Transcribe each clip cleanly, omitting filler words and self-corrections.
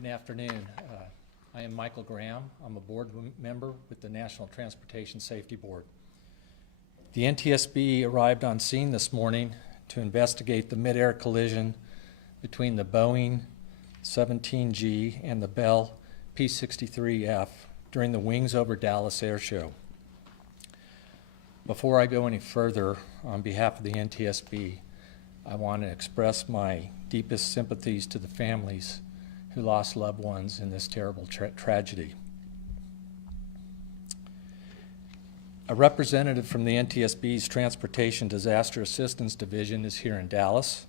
Good afternoon. I am Michael Graham. I'm a board member with the National Transportation Safety Board. The NTSB arrived on scene this morning to investigate the mid-air collision between the Boeing 17G and the Bell P-63F during the Wings Over Dallas Air Show. Before I go any further, on behalf of the NTSB, I want to express my deepest sympathies to the families who lost loved ones in this terrible tragedy. A representative from the NTSB's Transportation Disaster Assistance Division is here in Dallas.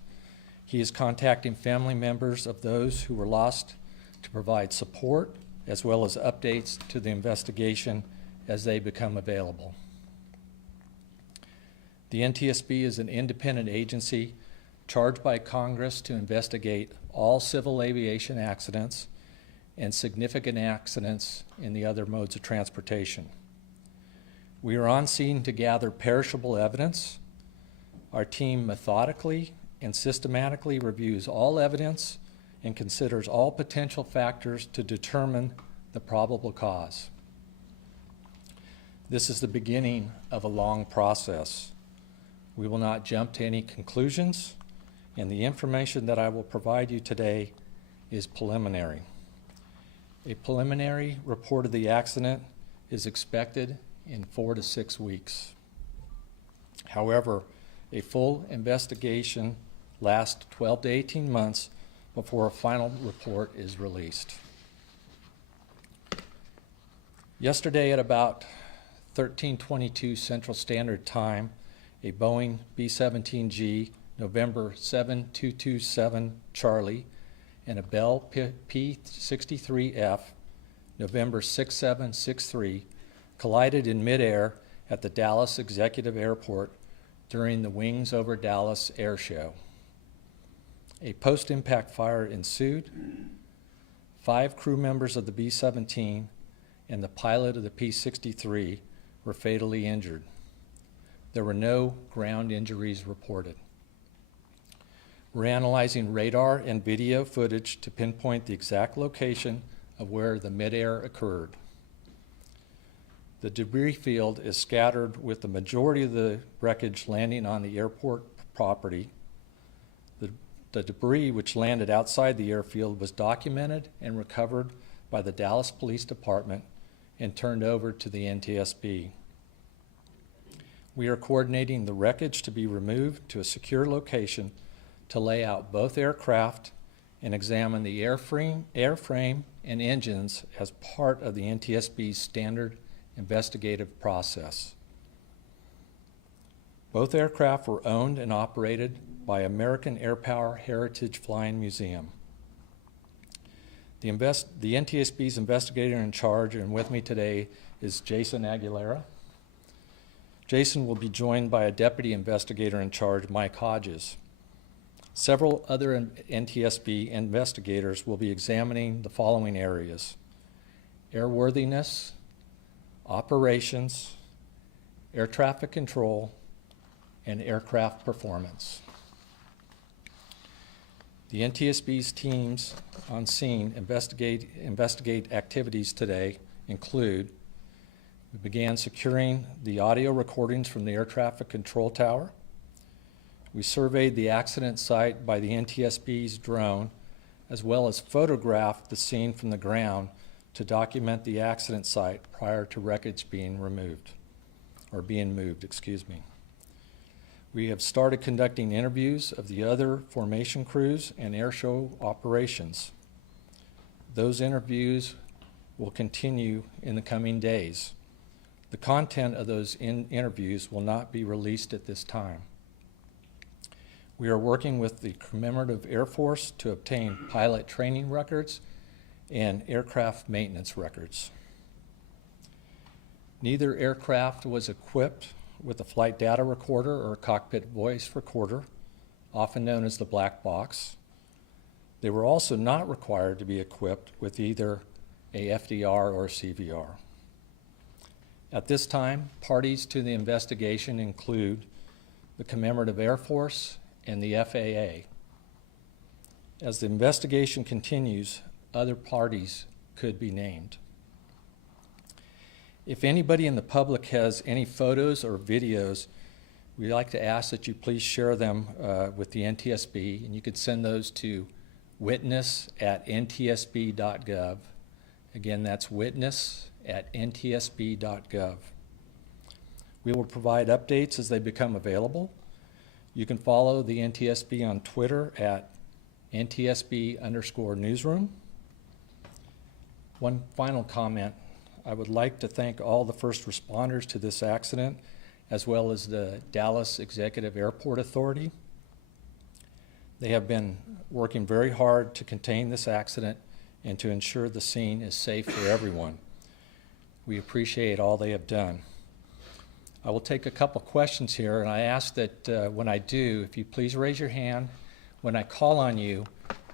He is contacting family members of those who were lost to provide support as well as updates to the investigation as they become available. The NTSB is an independent agency charged by Congress to investigate all civil aviation accidents and significant accidents in the other modes of transportation. We are on scene to gather perishable evidence. Our team methodically and systematically reviews all evidence and considers all potential factors to determine the probable cause. This is the beginning of a long process. We will not jump to any conclusions, and the information that I will provide you today is preliminary. A preliminary report of the accident is expected in 4 to 6 weeks. However, a full investigation lasts 12 to 18 months before a final report is released. Yesterday at about 13:22 Central Standard Time, a Boeing B-17G November 7227 Charlie and a Bell P-63F November 6763 collided in midair at the Dallas Executive Airport during the Wings Over Dallas Air Show. A post-impact fire ensued. 5 crew members of the B-17 and the pilot of the P-63 were fatally injured. There were no ground injuries reported. We're analyzing radar and video footage to pinpoint the exact location of where the midair occurred. The debris field is scattered with the majority of the wreckage landing on the airport property. The debris which landed outside the airfield was documented and recovered by the Dallas Police Department and turned over to the NTSB. We are coordinating the wreckage to be removed to a secure location to lay out both aircraft and examine the airframe and engines as part of the NTSB's standard investigative process. Both aircraft were owned and operated by American Air Power Heritage Flying Museum. The NTSB's investigator in charge and with me today is Jason Aguilera. Jason will be joined by a deputy investigator in charge, Mike Hodges. Several other NTSB investigators will be examining the following areas: airworthiness, operations, air traffic control, and aircraft performance. The NTSB's teams on scene investigate activities today include: we began securing the audio recordings from the air traffic control tower. We surveyed the accident site by the NTSB's drone, as well as photographed the scene from the ground to document the accident site prior to wreckage being moved. We have started conducting interviews of the other formation crews and air show operations. Those interviews will continue in the coming days. The content of those interviews will not be released at this time. We are working with the Commemorative Air Force to obtain pilot training records and aircraft maintenance records. Neither aircraft was equipped with a flight data recorder or a cockpit voice recorder, often known as the black box. They were also not required to be equipped with either a FDR or CVR. At this time, parties to the investigation include the Commemorative Air Force and the FAA. As the investigation continues, other parties could be named. If anybody in the public has any photos or videos, we'd like to ask that you please share them with the NTSB, and you could send those to witness@ntsb.gov. Again, that's witness@ntsb.gov. We will provide updates as they become available. You can follow the NTSB on Twitter at NTSB_newsroom. One final comment. I would like to thank all the first responders to this accident, as well as the Dallas Executive Airport Authority. They have been working very hard to contain this accident and to ensure the scene is safe for everyone. We appreciate all they have done. I will take a couple questions here, and I ask that when I do, if you please raise your hand. When I call on you,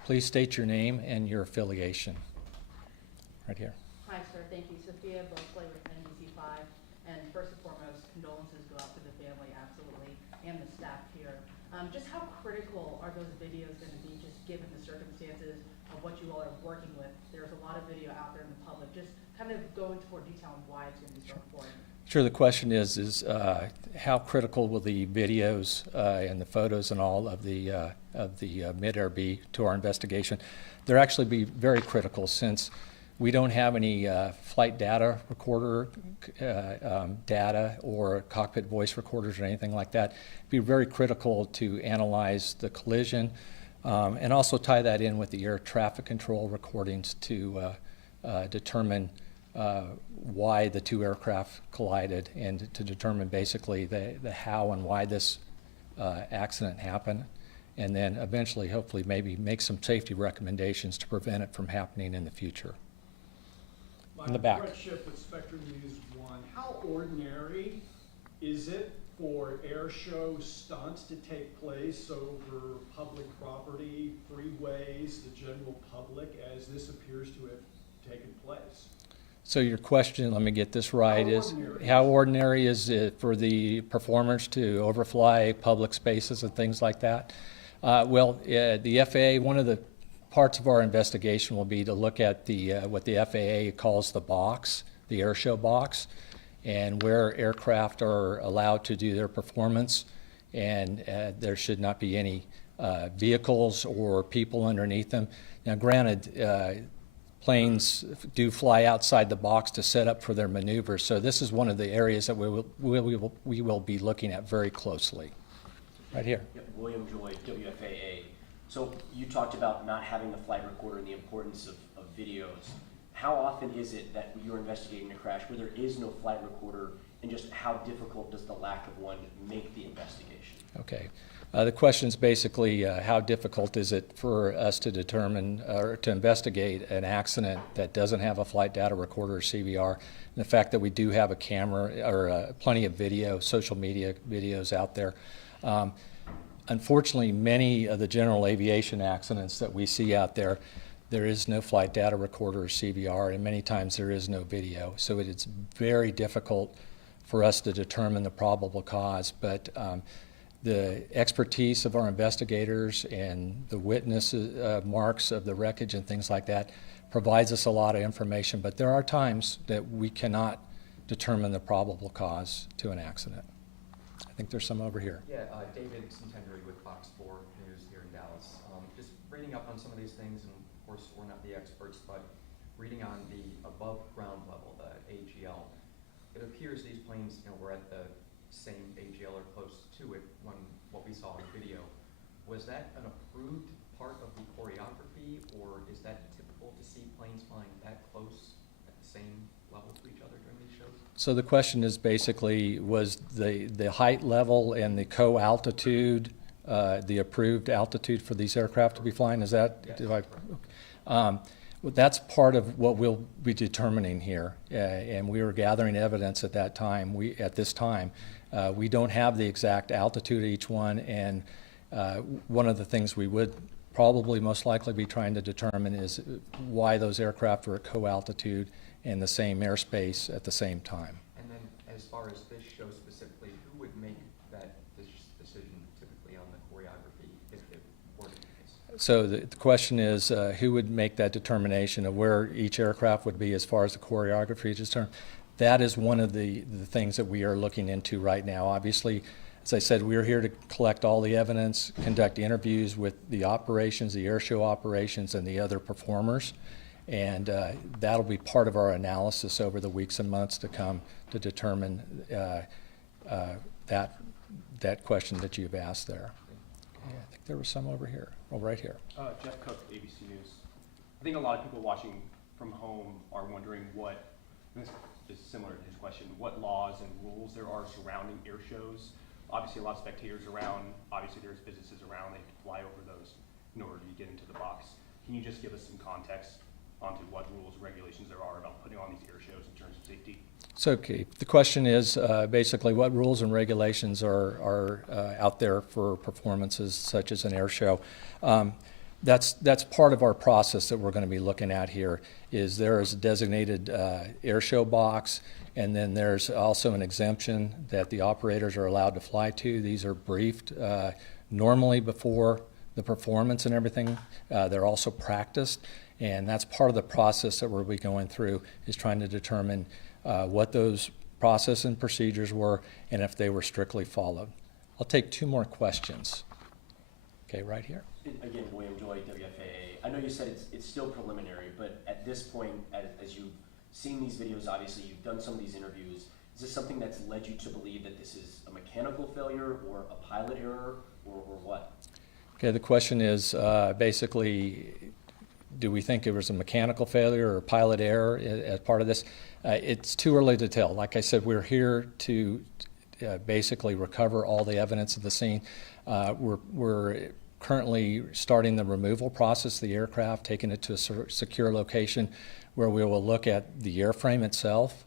please state your name and your affiliation. Right here. Hi, sir. Thank you. Sophia Bosley with NBC5. And first and foremost, condolences go out to the family, absolutely, and the staff here. Just how critical are those videos going to be, just given the circumstances of what you all are working with? There's a lot of video out there in the public. Just kind of go into more detail on why it's going to be so important. Sure. The question is how critical will the videos and the photos and all of the mid-air be to our investigation? They'll actually be very critical, since we don't have any flight data recorder data or cockpit voice recorders or anything like that. It'd be very critical to analyze the collision and also tie that in with the air traffic control recordings to determine why the two aircraft collided, and to determine basically the how and why this accident happened, and then eventually, hopefully, maybe make some safety recommendations to prevent it from happening in the future. In the back. Brett Schiff with Spectrum News 1. How ordinary is it for air show stunts to take place over public property, freeways, the general public, as this appears to have taken place? So your question, let me get this right, is how ordinary is it for the performers to overfly public spaces and things like that? The FAA, one of the parts of our investigation will be to look at the what the FAA calls the box, the air show box, and where aircraft are allowed to do their performance, and there should not be any vehicles or people underneath them. Now, granted, planes do fly outside the box to set up for their maneuvers, so this is one of the areas that we will be looking at very closely. Right here. Yep, William Joy, WFAA. So you talked about not having the flight recorder and the importance of videos. How often is it that you're investigating a crash where there is no flight recorder, and just how difficult does the lack of one make the investigation? Okay. The question is basically how difficult is it for us to determine or to investigate an accident that doesn't have a flight data recorder or CVR, and the fact that we do have a camera or plenty of video, social media videos out there. Unfortunately, many of the general aviation accidents that we see out there, there is no flight data recorder or CVR, and many times there is no video. So it's very difficult for us to determine the probable cause. But the expertise of our investigators and the witness marks of the wreckage and things like that provides us a lot of information. But there are times that we cannot determine the probable cause to an accident. I think there's some over here. Yeah, David Centenary with Fox 4 News here in Dallas. Just reading up on some of these things, and of course we're not the experts, but reading on the above ground level, the AGL, it appears these planes, were at the same AGL or close to it when what we saw in the video. Was that an approved part of the choreography, or is that typical to see planes flying that close at the same level to each other during these shows? So the question is basically, was the height level and the KHOU altitude the approved altitude for these aircraft to be flying? Is that? Yes. Well, that's part of what we'll be determining here, and we were gathering evidence at that time. At this time, we don't have the exact altitude of each one, and one of the things we would probably most likely be trying to determine is why those aircraft are at KHOU altitude and the same airspace at the same time. And then as far as this show specifically, who would make that decision typically on the choreography if it were the case? So the question is, who would make that determination of where each aircraft would be as far as the choreography is concerned? That is one of the things that we are looking into right now. Obviously, as I said, we're here to collect all the evidence, conduct interviews with the operations, the air show operations, and the other performers. And that'll be part of our analysis over the weeks and months to come to determine that question that you've asked there. Okay, I think there was some over here. Oh, right here. Jeff Cook, ABC News. I think a lot of people watching from home are wondering what, this is similar to his question, what laws and rules there are surrounding air shows. Obviously, a lot of spectators around. Obviously, there's businesses around. They have to fly over those in order to get into the box. Can you just give us some context onto what rules and regulations there are about putting on these air shows in terms of safety? So, okay, the question is basically what rules and regulations are out there for performances such as an air show. That's part of our process that we're going to be looking at here. Is there is a designated air show box, and then there's also an exemption that the operators are allowed to fly to. These are briefed normally before the performance and everything. They're also practiced, and that's part of the process that we'll be going through, is trying to determine what those process and procedures were and if they were strictly followed. I'll take two more questions. Okay, right here. Again, William Joy, WFAA. I know you said it's still preliminary, but at this point, as you've seen these videos, obviously you've done some of these interviews, is this something that's led you to believe that this is a mechanical failure or a pilot error or what? Okay, the question is basically, do we think it was a mechanical failure or a pilot error as part of this? It's too early to tell. Like I said, we're here to basically recover all the evidence of the scene. We're currently starting the removal process of the aircraft, taking it to a secure location where we will look at the airframe itself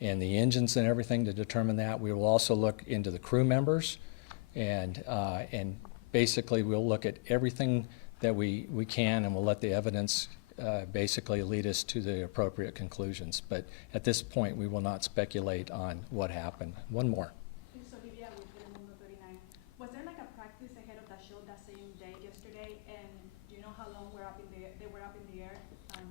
and the engines and everything to determine that. We will also look into the crew members, and basically we'll look at everything that we can, and we'll let the evidence basically lead us to the appropriate conclusions. But at this point, we will not speculate on what happened. One more. So Livia with Telemundo 39. Was there like a practice ahead of the show that same day yesterday? And do you know how long they were up in the air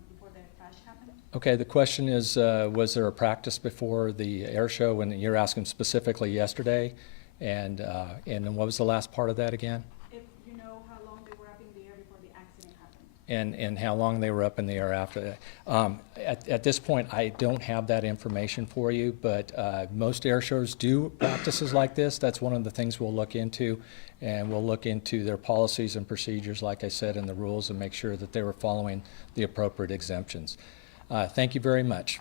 before the crash happened? Okay, the question is, was there a practice before the air show? And you're asking specifically yesterday. And then what was the last part of that again? If you know how long they were up in the air before the accident happened. And how long they were up in the air after that. At this point, I don't have that information for you, but most air shows do practices like this. That's one of the things we'll look into, and we'll look into their policies and procedures, like I said, and the rules, and make sure that they were following the appropriate exemptions. Thank you very much.